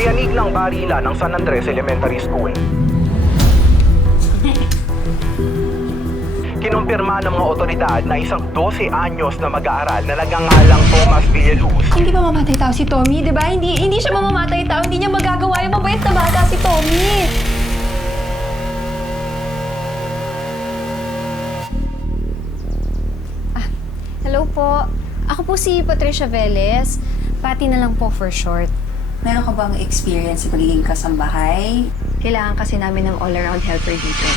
Riyanig ng barila ng San Andres Elementary School. Kinumpirma ng mga otoridad na isang 12 anyos na mag-aaral na nagangalang Tomas Villaluz. Hindi ba mamamatay tao si Tommy, di ba? Hindi siya mamamatay tao. Hindi niya magagawa yung mabait na bata si Tommy. Hello po. Ako po si Patricia Velez. Pati na lang po for short. Meron ka bang experience sa pagiging kasambahay? Kailangan kasi namin ng all-around helper dito.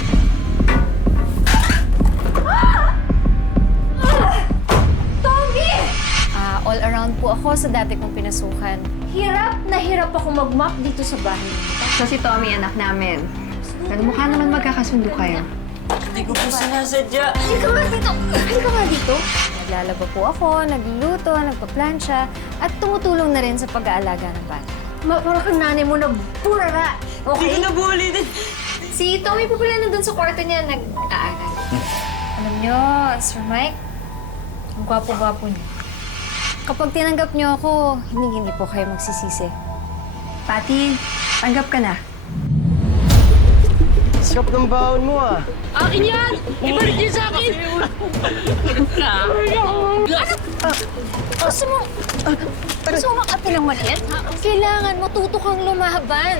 Tommy! All around po ako sa dati kong pinasukan. Hirap na hirap ako mag-map dito sa bahay. So si Tommy, anak namin. Pero mukha naman magkakasundo kayo. Hindi ko po sinasadya. Halika nga dito! Halika nga dito! Naglalaba po ako, nagluluto, nagpaplansya, at tumutulong na rin sa pag-aalaga ng bata. Para kang nanay mo na burara, Hindi okay? ko nabuli din. Si Tommy po pala nandun sa kwarto niya, nag-aaral. Alam niyo, Sir Mike, ang gwapo-gwapo niyo. Kapag tinanggap niyo ako, hindi po kayo magsisisi. Pati, tanggap ka na. Sarap ng baon mo ah. Akin yan! Ibalik niyo sa akin! Gusto mo? Gusto mo makapi ng maliit? Kailangan matuto kang lumaban.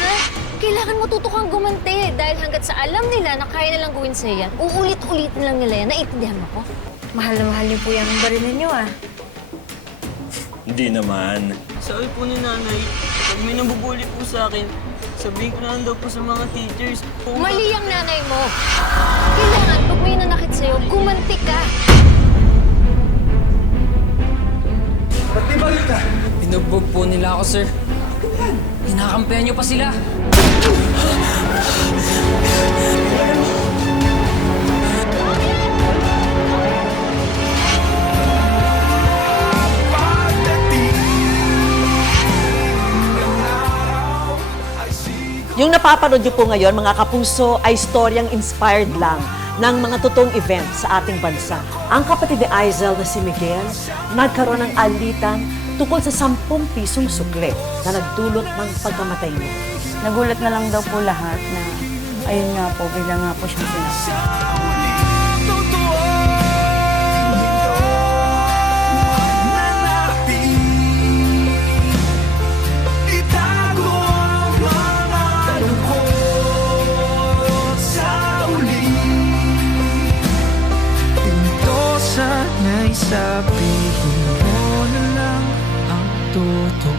Ha? Kailangan matuto kang gumanti dahil hanggat sa alam nila na kaya nilang gawin sa'yo yan, uulit-ulit lang nila yan. Naiintindihan mo ko? Mahal na mahal niyo po yung barilan niyo, ah. Hindi naman. Sabi po ni nanay, pag may nabubuli po sa akin, sabihin ko na lang daw po sa mga teachers. Mali ang nanay mo. Kailangan, pag may nanakit sa'yo, gumanti ka. Binugbog po nila ako, sir. Hinakampihan niyo pa sila. Yung napapanood niyo po ngayon, mga kapuso, ay storyang inspired lang ng mga totoong event sa ating bansa. Ang kapatid ni Aizel na si Miguel, nagkaroon ng alitan tungkol sa 10 pisong sukle na nagdulot ng pagkamatay niya. Nagulat na lang daw po lahat na ayun nga po, bigla nga po siyang sinapit. Sana'y sabihin mo na lang ang totoo.